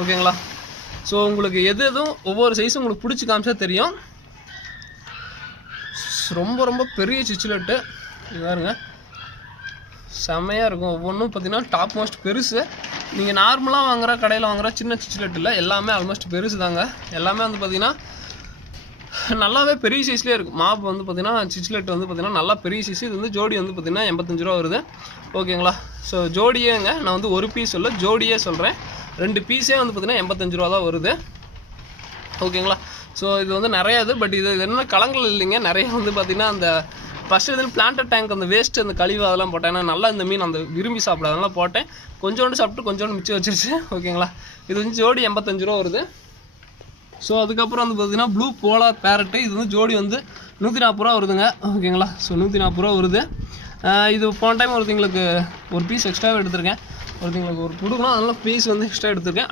ஓகேங்களா. ஸோ உங்களுக்கு எதுவும் ஒவ்வொரு சைஸும் உங்களுக்கு பிடிச்சி காமிச்சா தெரியும். ரொம்ப ரொம்ப பெரிய சிச்சிலெட்டு இது பாருங்க, செம்மையாக இருக்கும். ஒவ்வொன்றும் பார்த்தீங்கன்னா டாப் மோஸ்ட் பெருசு. நீங்கள் நார்மலாக வாங்குகிற கடையில் வாங்குகிற சின்ன சிச்சிலெட் இல்லை, எல்லாமே ஆல்மோஸ்ட் பெருசு தாங்க. எல்லாமே வந்து பார்த்திங்கன்னா நல்லாவே பெரிய சைஸ்லேயே இருக்கும். மாப் வந்து பார்த்திங்கன்னா சிச்சிலெட் வந்து பார்த்திங்கன்னா நல்லா பெரிய சைஸ். இது வந்து ஜோடி வந்து பார்த்திங்கன்னா 85 ரூபா வருது. ஓகேங்களா. ஸோ ஜோடியேங்க, நான் வந்து ஒரு பீஸ் சொல்ல ஜோடியே சொல்கிறேன். 2 பீஸே வந்து பார்த்திங்கன்னா 85 ரூபா தான் வருது. ஓகேங்களா. ஸோ இது வந்து நிறையா இது, பட் இது என்ன கலங்கள் இல்லைங்க. நிறைய வந்து பார்த்திங்கன்னா அந்த ஃபஸ்ட்டு இதில் பிளான்டட் டேங்க் அந்த வேஸ்ட்டு அந்த கழிவு அதெல்லாம் போட்டேன். ஏன்னா நல்லா இந்த மீன் அந்த விரும்பி சாப்பிட அதெல்லாம் போட்டேன். கொஞ்சோண்டு சாப்பிட்டு கொஞ்சோண்டு மிச்சம் வச்சிருச்சு. ஓகேங்களா. இது வந்து ஜோடி 85 ரூபா வருது. ஸோ அதுக்கப்புறம் வந்து பார்த்திங்கன்னா ப்ளூ போலார் பேரட்டு, இது வந்து ஜோடி வந்து 140 ரூபா வருதுங்க. ஓகேங்களா. ஸோ 140 ரூபா வருது. இது போன டைம் ஒருத்தங்களுக்கு ஒரு பீஸ் எக்ஸ்ட்ராவே எடுத்திருக்கேன். ஒருத்தங்களுக்கு ஒரு கொடுக்கணும், அதனால பீஸ் வந்து எக்ஸ்ட்ரா எடுத்திருக்கேன்.